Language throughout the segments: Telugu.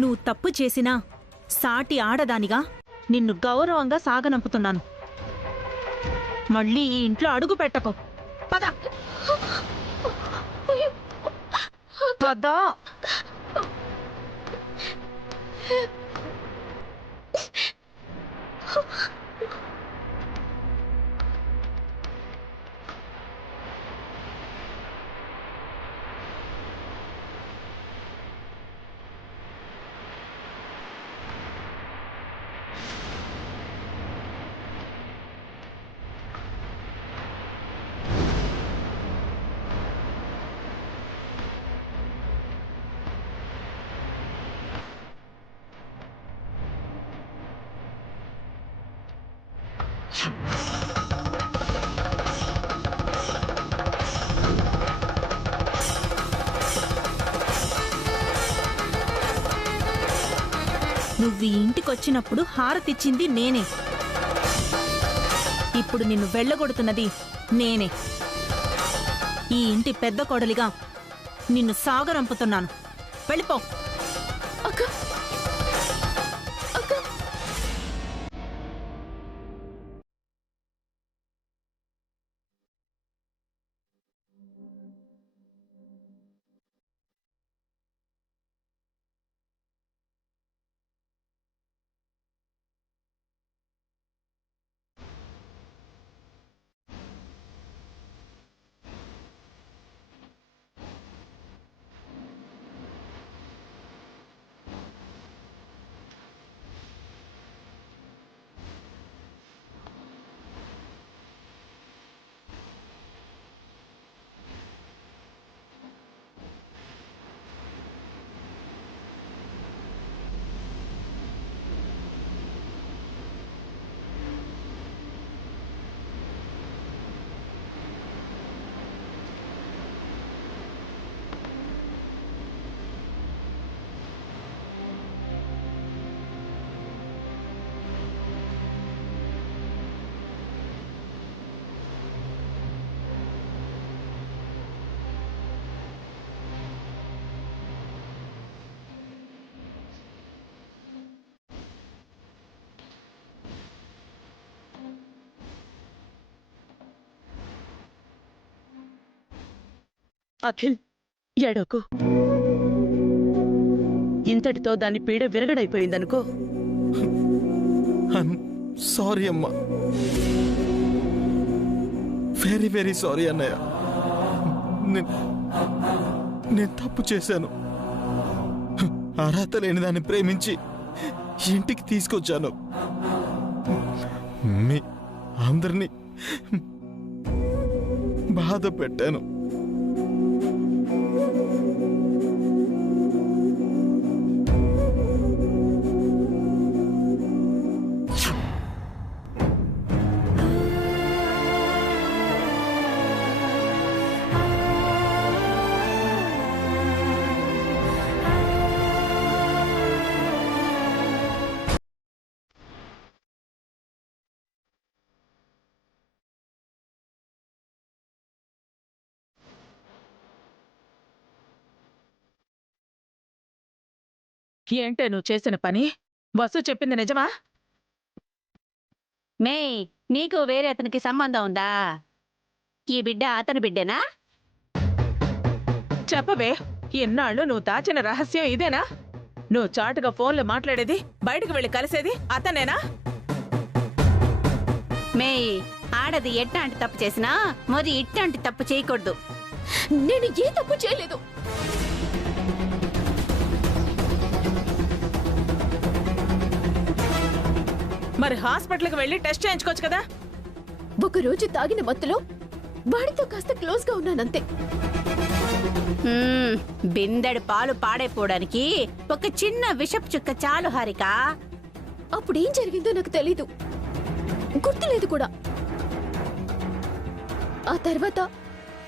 నువ్వు తప్పు చేసినా సాటి ఆడదానిగా నిన్ను గౌరవంగా సాగనంపుతున్నాను. మళ్ళీ ఈ ఇంట్లో అడుగు పెట్టకు. పద పద. నువ్వు ఈ ఇంటికొచ్చినప్పుడు హారతిచ్చింది నేనే. ఇప్పుడు నిన్ను వెళ్ళగొడుతున్నది నేనే. ఈ ఇంటి పెద్ద కోడలిగా నిన్ను సాగరంపుతున్నాను. వెళ్ళిపో. అఖిల్, ఎడకు. ఇంతటితో దాని పీడ విరగడైపోయిందనుకో. సారీ అమ్మా, వెరీ వెరీ సారీ అన్నయ్య. నేను తప్పు చేశాను. అర్హత లేని దాన్ని ప్రేమించి ఇంటికి తీసుకొచ్చాను. మీ అందరినీ బాధ పెట్టాను. ఏంటే నువ్వు చేసిన పని? వసు చెప్పింది నిజమా? మే, నీకు వేరే అతనికి సంబంధం ఉందా? ఈ బిడ్డ అతని బిడ్డేనా? చెప్పవే, ఇన్నాళ్ళు నువ్వు దాచిన రహస్యం ఇదేనా? నువ్వు చాటుగా ఫోన్లో మాట్లాడేది, బయటకు వెళ్ళి కలిసేది అతనేనా? మే, ఆడది ఎట్లాంటి తప్పు చేసినా మరి ఇట్లాంటి తప్పు చేయకూడదు. నేను ఏ తప్పు చేయలేదు. మరి హాస్పిటల్కి వెళ్ళి టెస్ట్ చేయించుకోవచ్చు కదా? ఒకరోజు తాగిన మత్తులో వాడితో కాస్త క్లోజ్ గా ఉన్నానంతే. బిందెడు పాలు పాడైపోవడానికి ఒక చిన్న విషపు చుక్క చాలు హారిక. అప్పుడేం జరిగిందో నాకు తెలీదు, గుర్తులేదు కూడా. ఆ తర్వాత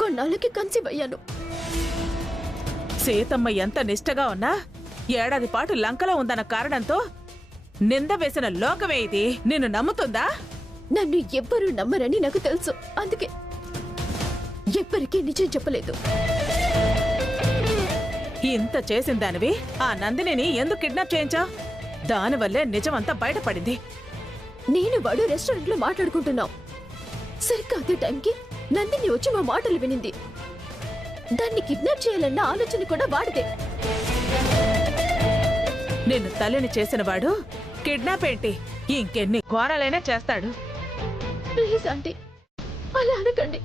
కొన్నాళ్ళకి కన్సీవ్ అయ్యాను. సీతమ్మ ఎంత నిష్టగా ఉన్నా ఏడాది పాటు లంకలో ఉందన్న కారణంతో నింద వేసిన లోకమే ఇది నిన్ను నమ్ముతుందా? నన్ను ఎవ్వరూ నమ్మరని నాకు తెలుసు, అందుకే ఎవ్వరికీ నిజం చెప్పలేదు. ఇంత చేసిన దానివి ఆ నందినిని ఎందుకు కిడ్నాప్ చేయించావు? దానివల్లే నిజమంతా బయటపడింది. నేను వాడు రెస్టారెంట్ లో మాట్లాడుకుంటున్నాం. సరిగ్గా అదే టైంకి నందిని వచ్చి మా మాటలు వినింది. దాన్ని కిడ్నాప్ చేయాలన్న ఆలోచన కూడా వాడితే. నిన్ను తల్లిని చేసిన వాడు కిడ్నాప్ ఏంటి, ఇంకెన్ని ఘోరాలైనా చేస్తాడు. ప్లీజ్ ఆంటీ, అలా అనకండి.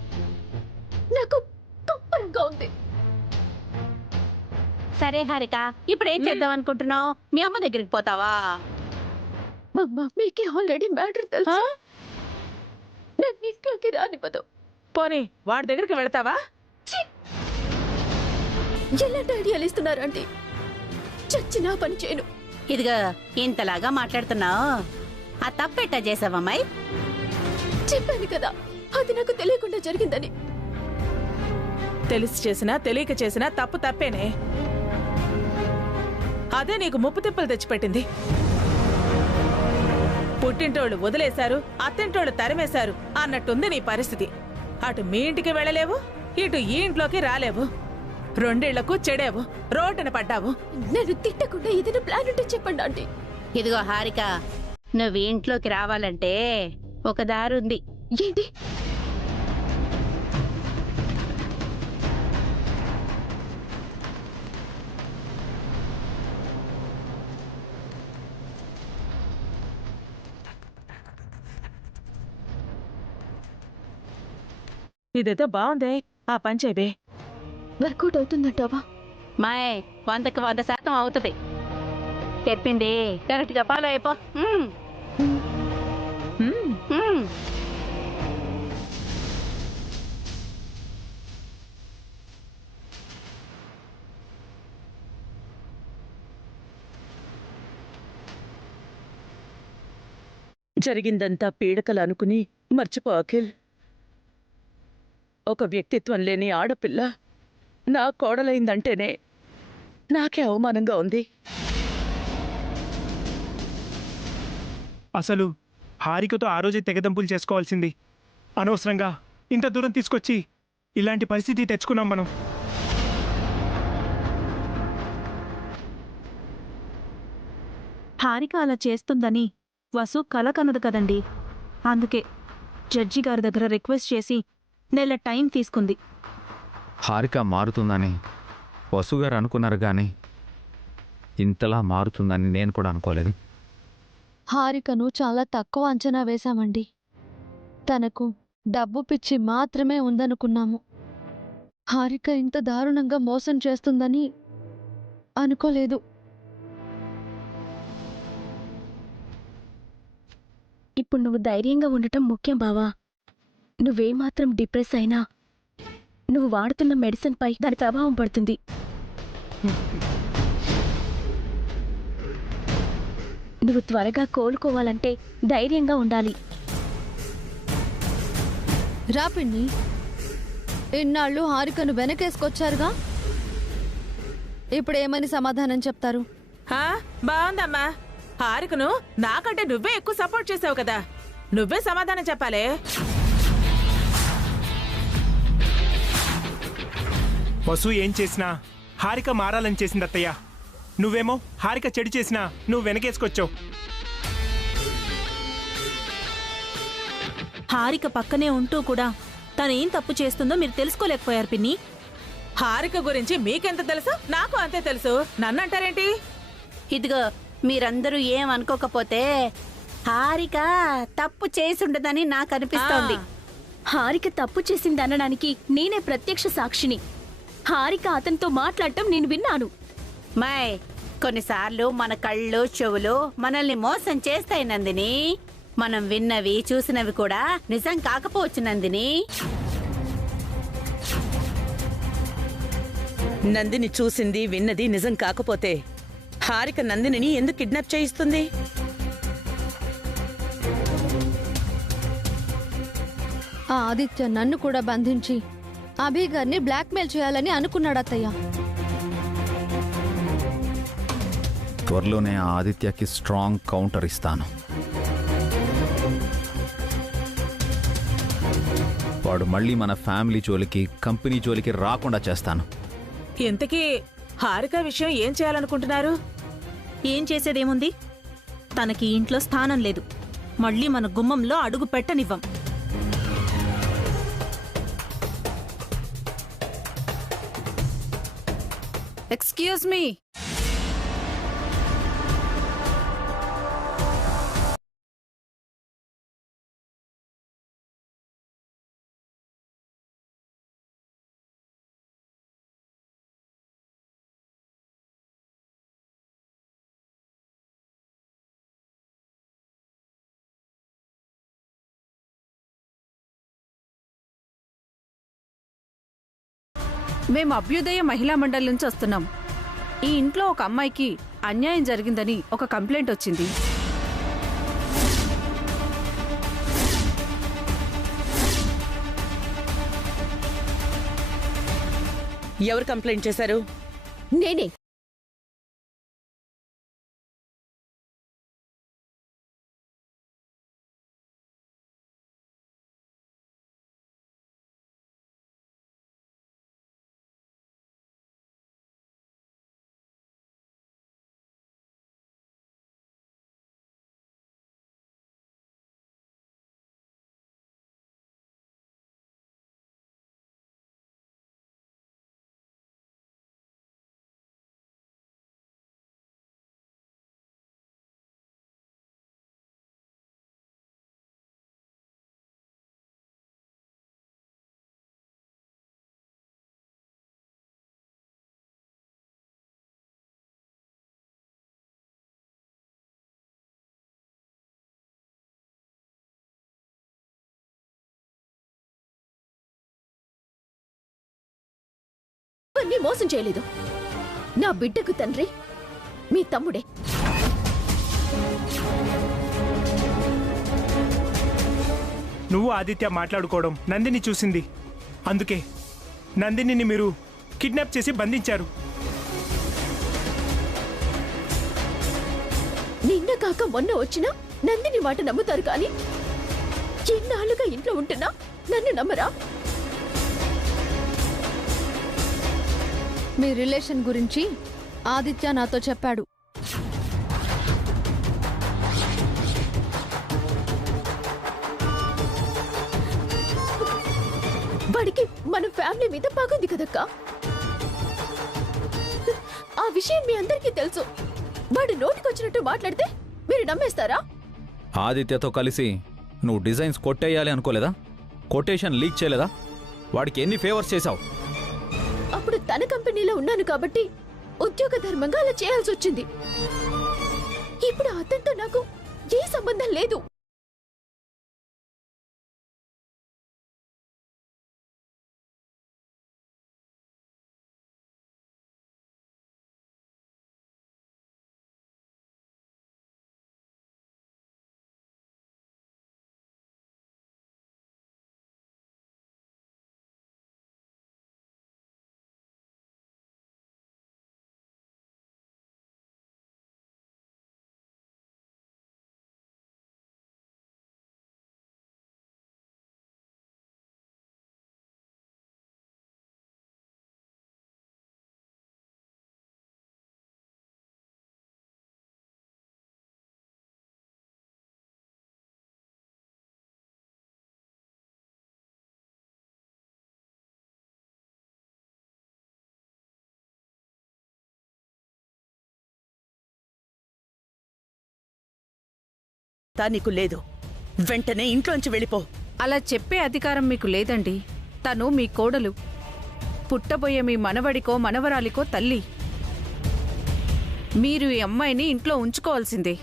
నాకు కంపరంగా ఉంది. సరే హారిక, ఇప్పుడు ఏం చేద్దాం అనుకుంటున్నావు? మీ అమ్మ దగ్గరికి పోతావా? మా మమ్మీకి ఆల్రెడీ మ్యాటర్ తెలుసు. నన్ను ఇంట్లోకి రానివ్వదు. పోనీ వాడి దగ్గరికి వెళతావా? ఎలాంటి ఐడియాలు ఇస్తున్నారు ఆంటీ? చచ్చినా పని చేయను. ఇదిగో ఇంతలాగా మాట్లాడుతున్నావు. ఆ తప్పెట్టా చేసావమ్మాయి? చెప్పాను కదా, అది నాకు తెలియకుండా జరిగిందని. తెలిసి చేసినా తెలియక చేసినా తప్పు తప్పేనే. అదే నీకు ముప్పు తిప్పలు తెచ్చిపెట్టింది. పుట్టింటోళ్ళు వదిలేశారు, అత్తింటోళ్ళు తరిమేశారు అన్నట్టుంది నీ పరిస్థితి. అటు మీ ఇంటికి వెళ్ళలేవు, ఇటు ఈ ఇంట్లోకి రాలేవు. రెండేళ్లకు చెడేవు, రోడ్డున పడ్డావు. నన్ను తిట్టకుండా ఏదైనా ప్లాన్ ఉంటే చెప్పండి ఆంటీ. ఇదిగో హారిక, నువ్వు ఇంట్లోకి రావాలంటే ఒక దారి ఉంది. ఏంటి? ఇదేదో బాగుందే, ఆ పని చేయబే. వర్కౌట్ అవుతుందంటావా? మాయ్ 100కి 100% అవుతుంది. చెప్పింది కరెక్ట్ గా ఫాలో అయిపో. జరిగిందంతా పీడకలు అనుకుని మర్చిపో అఖిల్. ఒక వ్యక్తిత్వం లేని ఆడపిల్ల నా కోడలైందంటేనే నాకే అవమానంగా ఉంది. అసలు హారికతో ఆ రోజే తెగదంపులు చేసుకోవాల్సింది. అనవసరంగా ఇంత దూరం తీసుకొచ్చి ఇలాంటి పరిస్థితి తెచ్చుకున్నాం మనం. హారిక అలా చేస్తుందని వసు కల కనదు కదండి. అందుకే జడ్జి గారి దగ్గర రిక్వెస్ట్ చేసి నెల టైం తీసుకుంది. హారిక మారుతుందని వసుగారు అనుకున్నారు కానీ ఇంతలా మారుతుందని నేను కూడా అనుకోలేదు. హారికను చాలా తక్కువ అంచనా వేశామండి. తనకు డబ్బు పిచ్చి మాత్రమే ఉందనుకున్నాము. హారిక ఇంత దారుణంగా మోసం చేస్తుందని అనుకోలేదు. ఇప్పుడు నువ్వు ధైర్యంగా ఉండటం ముఖ్యం బావా. నువ్వేమాత్రం డిప్రెస్ అయినా నువ్వు వాడుతున్న మెడిసిన్ పై దాని ప్రభావం పడుతుంది. నువ్వు త్వరగా కోలుకోవాలంటే ధైర్యంగా ఉండాలి. రాపిణి, ఇన్నాళ్ళు హారికను వెనకేసుకొచ్చారుగా, ఇప్పుడేమని సమాధానం చెప్తారు? బాగుందమ్మా. హారికను నాకంటే నువ్వే ఎక్కువ సపోర్ట్ చేసావు కదా, నువ్వే సమాధానం చెప్పాలే. వసు ఏం చేసినా హారిక మారాలని చేసింది అత్తయ్య. నువ్వేమో హారిక చెడు చేసినా నువ్వు వెనకేసుకొచ్చావు. హారిక పక్కనే ఉంటూ కూడా తనేం తప్పు చేస్తుందో మీరు తెలుసుకోలేకపోయారు పిన్ని. హారిక గురించి మీకెంత తెలుసు, నాకు అంతే తెలుసు. నన్నంటారేంటి? ఇదిగో మీరందరూ ఏం అనుకోకపోతే హారిక తప్పు చేసుండదని నాకు అనిపిస్తోంది. హారిక తప్పు చేసిందనడానికి నేనే ప్రత్యక్ష సాక్షిని. హారిక అతనితో మాట్లాడటం నేను విన్నాను. మాయ్, కొన్నిసార్లు మన కళ్ళు చెవులు మనల్ని మోసం చేస్తాయి నందిని. మనం విన్నవి చూసినవి కూడా నిజం కాకపోవచ్చు నందిని. నందిని చూసింది విన్నది నిజం కాకపోతే హారిక నందినిని ఎందుకు కిడ్నాప్ చేయిస్తుంది? ఆ ఆదిత్య నన్ను కూడా బంధించి అభి గారిని బ్లాక్మెయిల్ చేయాలని అనుకున్నాడు అత్తయ్య. త్వరలోనే ఆ ఆదిత్యకి స్ట్రాంగ్ కౌంటర్ ఇస్తాను. వాడు మళ్ళీ మన ఫ్యామిలీ జోలికి కంపెనీ జోలికి రాకుండా చేస్తాను. ఇంతకీ హారిక విషయం ఏం చేయాలనుకుంటున్నారు? ఏం చేసేదేముంది? తనకి ఇంట్లో స్థానం లేదు. మళ్ళీ మన గుమ్మంలో అడుగు పెట్టనివ్వం. Excuse me. మేము అభ్యుదయ మహిళా మండలి నుంచి వస్తున్నాం. ఈ ఇంట్లో ఒక అమ్మాయికి అన్యాయం జరిగిందని ఒక కంప్లైంట్ వచ్చింది. ఎవరు కంప్లైంట్ చేశారు? నేనే. ఎవరిని మోసం చేయలేదు. నా బిడ్డకు తండ్రి మీ తమ్ముడే. నువ్వు ఆదిత్య మాట్లాడుకోవడం నందిని చూసింది. అందుకే నందినిని మీరు కిడ్నాప్ చేసి బంధించారు. నిన్న కాక మొన్న వచ్చినా నందిని మాట నమ్ముతారు కానీ ఎన్నాళ్ళుగా ఇంట్లో ఉంటున్నా నన్ను నమ్మరా? మీ రిలేషన్ గురించి ఆదిత్య నాతో చెప్పాడు. వాడికి మన ఫ్యామిలీ మీద పగుంది కదక్కా. ఆ విషయం మీ అందరికీ తెలుసు. వాడు నోటికొచ్చినట్టు మాట్లాడితే మీరు నమ్మేస్తారా? ఆదిత్యతో కలిసి నువ్వు డిజైన్స్ కొట్టేయాలి అనుకోలేదా? కొటేషన్ లీక్ చేయలేదా? వాడికి ఎన్ని ఫేవర్స్ చేశావు? అప్పుడు తన కంపెనీలో ఉన్నాను కాబట్టి ఉద్యోగ ధర్మంగా అలా చేయాల్సి వచ్చింది. ఇప్పుడు అతనితో నాకు ఏ సంబంధం లేదు. నీకు లేదు. వెంటనే ఇంట్లోంచి వెళ్ళిపో. అలా చెప్పే అధికారం మీకు లేదండి. తను మీ కోడలు. పుట్టబోయే మీ మనవడికో మనవరాలికో తల్లి. మీరు ఈ అమ్మాయిని ఇంట్లో ఉంచుకోవాల్సిందే.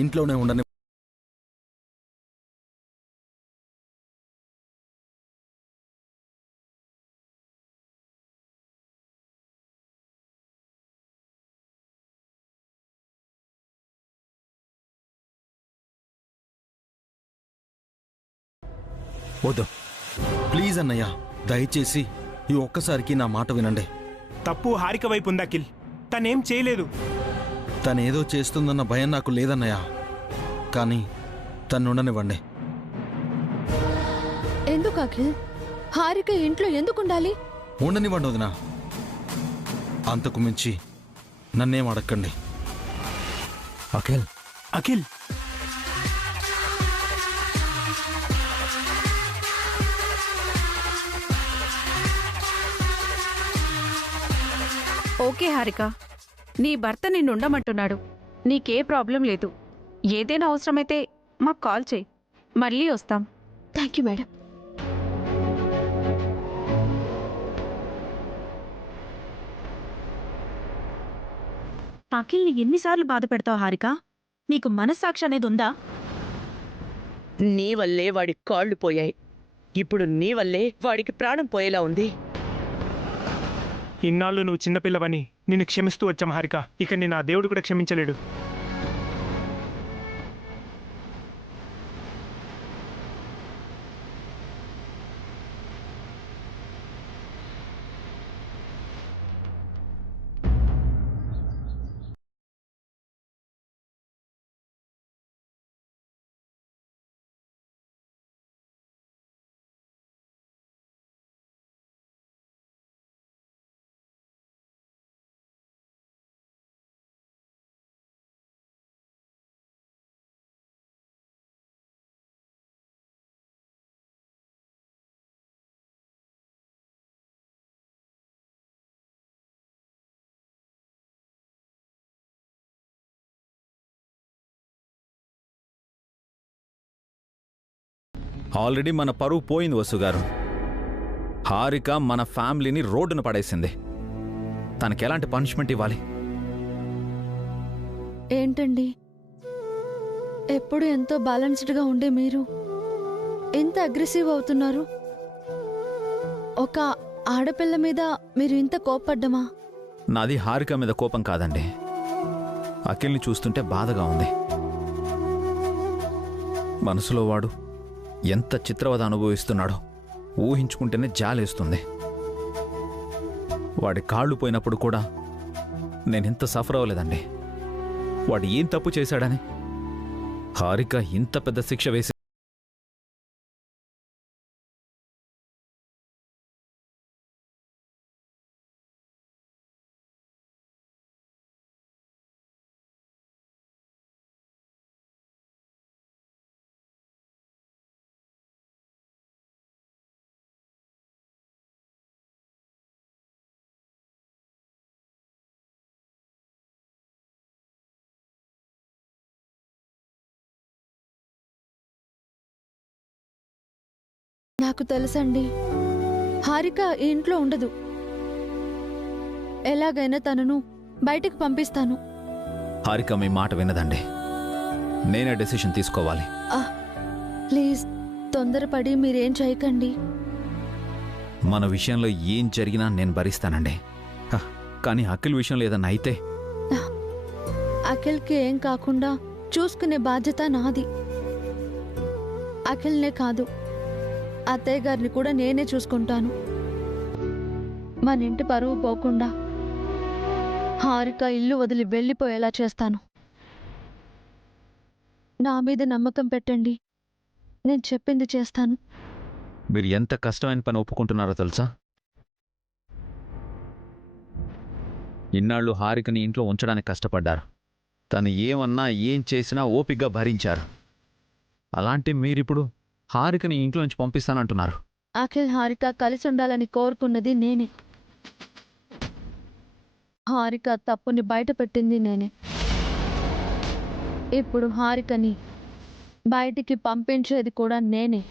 ఇంట్లోనే ఉండని. వద్దు. ప్లీజ్ అన్నయ్య, దయచేసి ఈ ఒక్కసారికి నా మాట వినండి. తప్పు హారిక వైపు ఉంది అఖిల్. తనేం చేయలేదు. తనేదో చేస్తుందన్న భయం నాకు లేదన్నయ్య, కానీ తన్నుండనివ్వండి. ఎందుకు అఖిల్? హారిక ఇంట్లో ఎందుకు ఉండాలి? ఉండనివ్వండి వదినా. అంతకు మించి నన్నేం అడగండి. అఖిల్, అఖిల్, ఓకే హారిక, నీ భర్త నిన్నుండమంటున్నాడు. నీకే ప్రాబ్లం లేదు. ఏదైనా అవసరమైతే మాకు కాల్ చేయి, మళ్ళీ వస్తాం. Thank you madam. అఖిల్ని ఎన్నిసార్లు బాధ పెడతావు హారిక? నీకు మనస్సాక్షి అనేది ఉందా? నీ వల్లే వాడి కాళ్ళు పోయాయి. ఇప్పుడు నీ వల్లే వాడికి ప్రాణం పోయేలా ఉంది. ఇన్నాళ్ళు నువ్వు చిన్నపిల్లవని నిన్ను క్షమిస్తూ వచ్చాం హారిక. ఇక నేను ఆ దేవుడు కూడా క్షమించలేడు. ఆల్రెడీ మన పరువు పోయింది వసుగారు. హారిక మన ఫ్యామిలీని రోడ్డున పడేసింది. తనకి ఎలాంటి పనిష్మెంట్ ఇవ్వాలి? ఏంటండి, ఎప్పుడు ఎంతో బ్యాలెన్స్డ్గా ఉండే మీరు ఎంత అగ్రెసివ్ అవుతున్నారు? ఒక ఆడపిల్ల మీద మీరు ఇంత కోప్పడ్డమా? నాది హారిక మీద కోపం కాదండి. అఖిల్ని చూస్తుంటే బాధగా ఉంది. మనసులో వాడు ఎంత చిత్రవద అనుభవిస్తున్నాడో ఊహించుకుంటేనే జాలేస్తుంది. వాడి కాళ్ళు పోయినప్పుడు కూడా నేనింత సఫర్ అవ్వలేదండి. వాడు ఏం తప్పు చేశాడని హారిక ఇంత పెద్ద శిక్ష వేసి నాకు తెలుసండి, హారిక ఈ ఇంట్లో ఉండదు. ఎలాగైనా తనను బయటకు పంపిస్తాను. హారిక మీ మాట వినదండి. నేనే డెసిషన్ తీసుకోవాలి. ప్లీజ్ తొందరపడి మీరేం చేయకండి. మన విషయంలో ఏం జరిగినా నేను భరిస్తానండి. కానీ అఖిల్ విషయంలో ఏదన్నా అయితే అఖిల్కి ఏం కాకుండా చూసుకునే బాధ్యత నాది. అఖిల్నే కాదు, అత్తయ్య గారిని కూడా నేనే చూసుకుంటాను. మన ఇంటి పరువు పోకుండా హారిక ఇల్లు వదిలి వెళ్ళిపోయేలా చేస్తాను. నా మీద నమ్మకం పెట్టండి, నేను చెప్పింది చేస్తాను. మీరు ఎంత కష్టమైన పని ఒప్పుకుంటున్నారో తెలుసా? ఇన్నాళ్ళు హారికని ఇంట్లో ఉంచడానికి కష్టపడ్డారు. తను ఏమన్నా ఏం చేసినా ఓపిగ్గా భరించారు. అలాంటి మీరిప్పుడు హారికని ఇంట్లో నుంచి పంపిస్తానంటున్నారు. అఖిల్ హారిక కలిసి ఉండాలని కోరుకున్నది నేనే. హారిక తప్పుని బయట పెట్టింది నేనే. ఇప్పుడు హారికని బయటికి పంపించేది కూడా నేనే.